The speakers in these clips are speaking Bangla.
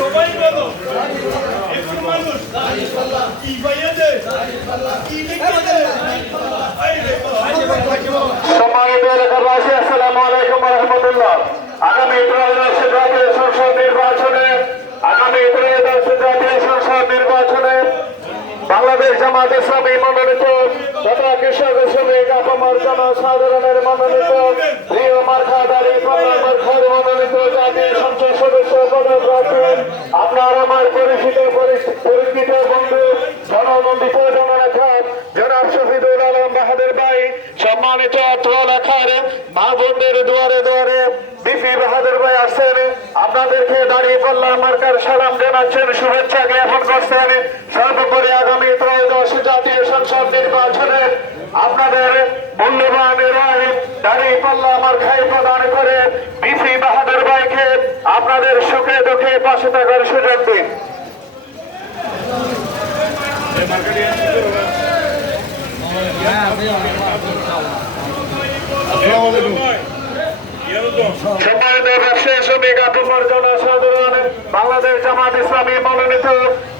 সবাই বলো এখন মানুষ কি বাইয়াছে কি লিখেছে সম্মানিত এলাকাবাসী, আসসালামু আলাইকুম ওয়া রাহমাতুল্লাহ। আগামী ত্রয়োদশ জাতীয় সংসদ নির্বাচনে বাংলাদেশ জামাত ইসলামী মনোনীত তথা কৃষক শ্রমিক আপামর জনসাধারণের মনোনীত প্রিয় মার্কাদারি পাল্লা মার্কার মনোনীত জাতীয় সংসদ সদস্য পদপ্রার্থী আপনার আমার পরিচিত বন্ধু জননন্দিত জননেতা জনাব শহীদুল আলম বাহাদুর ভাই, সম্মানিত অত্র এলাকার মা বোনদের দুয়ারে দুয়ারে বিপি বাহাদুর ভাই আসছেন। আপনাদেরকে দাঁড়িয়ে পাল্লা মার্কার সালাম জানাচ্ছেন, শুভেচ্ছা জ্ঞাপন করছেন। সর্বোপরি আগামী ত্রয়োদশ জাতীয় সংসদ নির্বাচনে আপনাদের মূল্যবান রায় দাঁড়িয়ে পাল্লা মার্কায় প্রদান করে বিপি বাহাদুর ভাইকে আপনাদের সুখে দুঃখে পাশে থাকার সুযোগ দিন। সম্মানিত ব্যবসায়ী শ্রমিক আপামর জনসাধারণ, বাংলাদেশ জামাত ইসলামী মনোনীত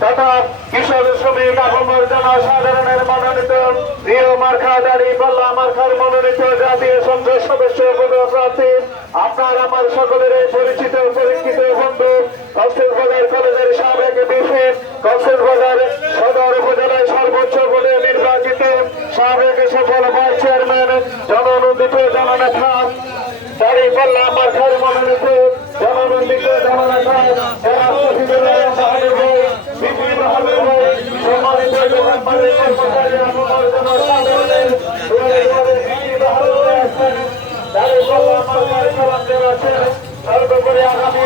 তথা কৃষক শ্রমিক আপামর জনসাধারণের মনোনীত প্রিয় মার্কাদারি পাল্লা মার্কার মনোনীত জাতীয় সংসদ সদস্য পদপ্রার্থী আপনার আমার সকলের পরিচিত পরীক্ষিত বন্ধু কক্সবাজার কলেজের সাবেক বিপি, কক্সবাজার সদর উপজেলায় সর্বোচ্চ ভোটে নির্বাচিত সাবেক সফল ভাইস চেয়ারম্যান জননন্দিত জননেতা দাঁড়িয়ে পাল্লা মার্কার মনোনীত জননন্দিত জননেতা জনাব শহীদুল আলম বাহাদুর ভাই, বিপি বাহাদুর ভাই, সম্মানিত দোকানবাড়ির কর্মচারী আপামর জনসাধারণের বিপি বাহাদুর ভাই আসছেন। দাঁড়িয়ে পাল্লা মার্কার সালাম জানাচ্ছেন। সর্বোপরি আগামী